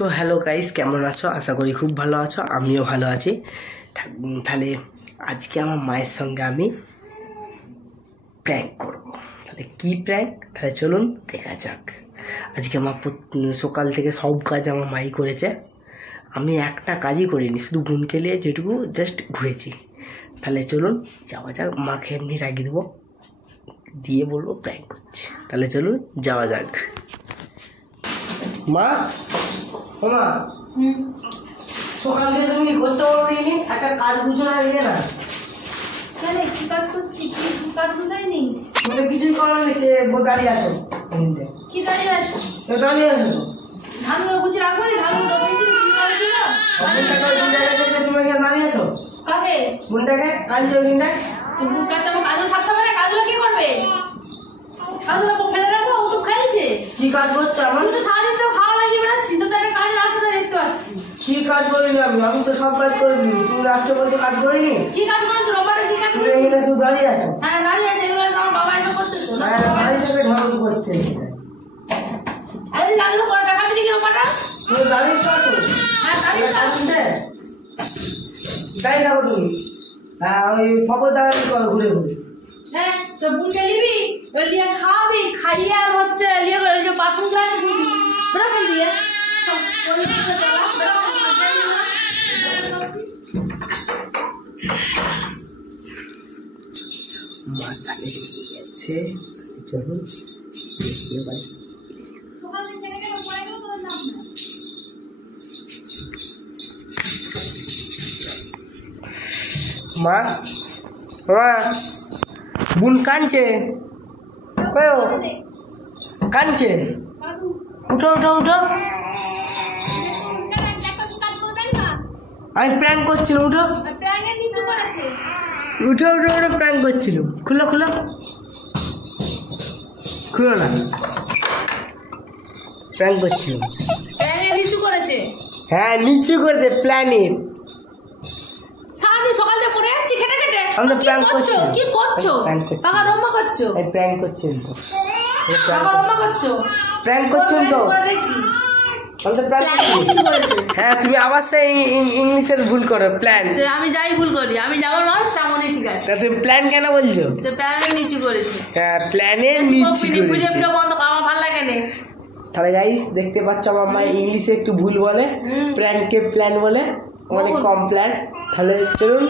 So hello guys, কেমন আছো? আশা করি খুব ভালো আছো, আমিও ভালো আছি। তাহলে আজকে আমার মায়ের সঙ্গে আমি প্র্যাঙ্ক করব। তাহলে কি প্র্যাঙ্ক? তাহলে চলুন দেখা যাক। আজকে আমার সকাল থেকে সব কাজ আমার মাই করেছে, আমি একটা কাজই করিনি, শুধু বোনকে নিয়ে যেটুকু জাস্ট ঘুরেছি। তাহলে চলুন যাওয়া যাক, মাকে এমনি রাগিয়ে দেবো, দিয়ে বলবো প্র্যাঙ্ক করছি। তাহলে চলুন যাওয়া যাক। মা, মা, সকাল থেকে তুমি করতে পারোনি, একটা কাজ বুঝো না দিয়ে না। কি কাজ করছি? কি কাজ বুঝাইনি? তুমি কিছুই করো না, দাঁড়িয়ে আছো। কি দাঁড়িয়ে আছো? দাঁড়িয়ে আছো ধানগুলো গুছিয়ে রাখবো না? ধানগুলো তুমি এখানে দাঁড়িয়ে আছো। কাকে? বোনটাকে কাঁদছো কিনা? কাজও সারতে পারে, কাজগুলো কি করবে? কাজগুলো ফেলে রাখবো, ও তো খাইছে। কি কাজ করছো? আমার তুই তো সারাদিন তো খাওয়া লাগিয়ে বেড়াচ্ছি, তো তার কাজের রাস্তাটা দেখতে পাচ্ছি। কি কাজ করিনি আমি তো সব কাজ করিনি। তুমি রাষ্ট্র বলতে কাজ করিনি। কি কাজ করেছো? রোববারে কি কাজ তুমি এখানে শুধু দাঁড়িয়ে আছো। হ্যাঁ দাঁড়িয়ে আছে, এগুলো তো আমার বাবা এটা করছে তো। বাড়ি থেকে ঢং করছে। আরে লাগলো করে দেখাবি দেখি রোববারটা। তুমি দাঁড়িয়ে আছো? হ্যাঁ দাঁড়িয়ে আছো। তাই থাকো তুমি। হ্যাঁ, ওই খবর দাঁড়ানি করো ঘুরে ঘুরে। হ্যাঁ তো বুঝে নিবি, ওই লিয়ে খাওয়াবি, খাইয়ে আর হচ্ছে লিয়ে করে যে বাসন যায় দিবি পুরো ফেল দিয়ে মাথা লেগে গেছে। চলুন দেখিয়ে পাই। মা, মা, বোন কাঁদছে, কাঁদছে। উঠো উঠো উঠো, আমি প্র্যাঙ্ক করছিলাম। উঠো উঠো উঠো উঠো, প্র্যাঙ্ক করছিলাম। খুলো খুলো, খুলো না, প্র্যাঙ্ক করছিলাম। নিচু করেছে। হ্যাঁ নিচু করেছে প্ল্যানের। সারাদিন সকাল থেকে পড়ে যাচ্ছি খেটে খেটে। আমরা প্র্যাঙ্ক করছি। কি করছো? পাকা রম্মা করছো? এই প্র্যাঙ্ক করছেন তো, পাকা রম্মা করছো? প্র্যাঙ্ক করছেন তো। হ্যাঁ তুমি আবার সেই ইংলিশের ভুল করো, প্ল্যান। আমি যাই ভুল করি, আমি যেমন মানুষ তেমনই ঠিক আছে। তুমি প্ল্যান কেন বলছো? সে প্ল্যানের নিচু করেছে। হ্যাঁ প্ল্যানের নিচু করেছে। ভিডিও বন্ধ কর, আমার ভালো লাগে না। তাহলে গাইস দেখতে পাচ্ছ আমার মা ইংলিশে একটু ভুল বলে, প্ল্যানকে প্ল্যান বলে, অনেক কম প্ল্যান। তাহলে চলুন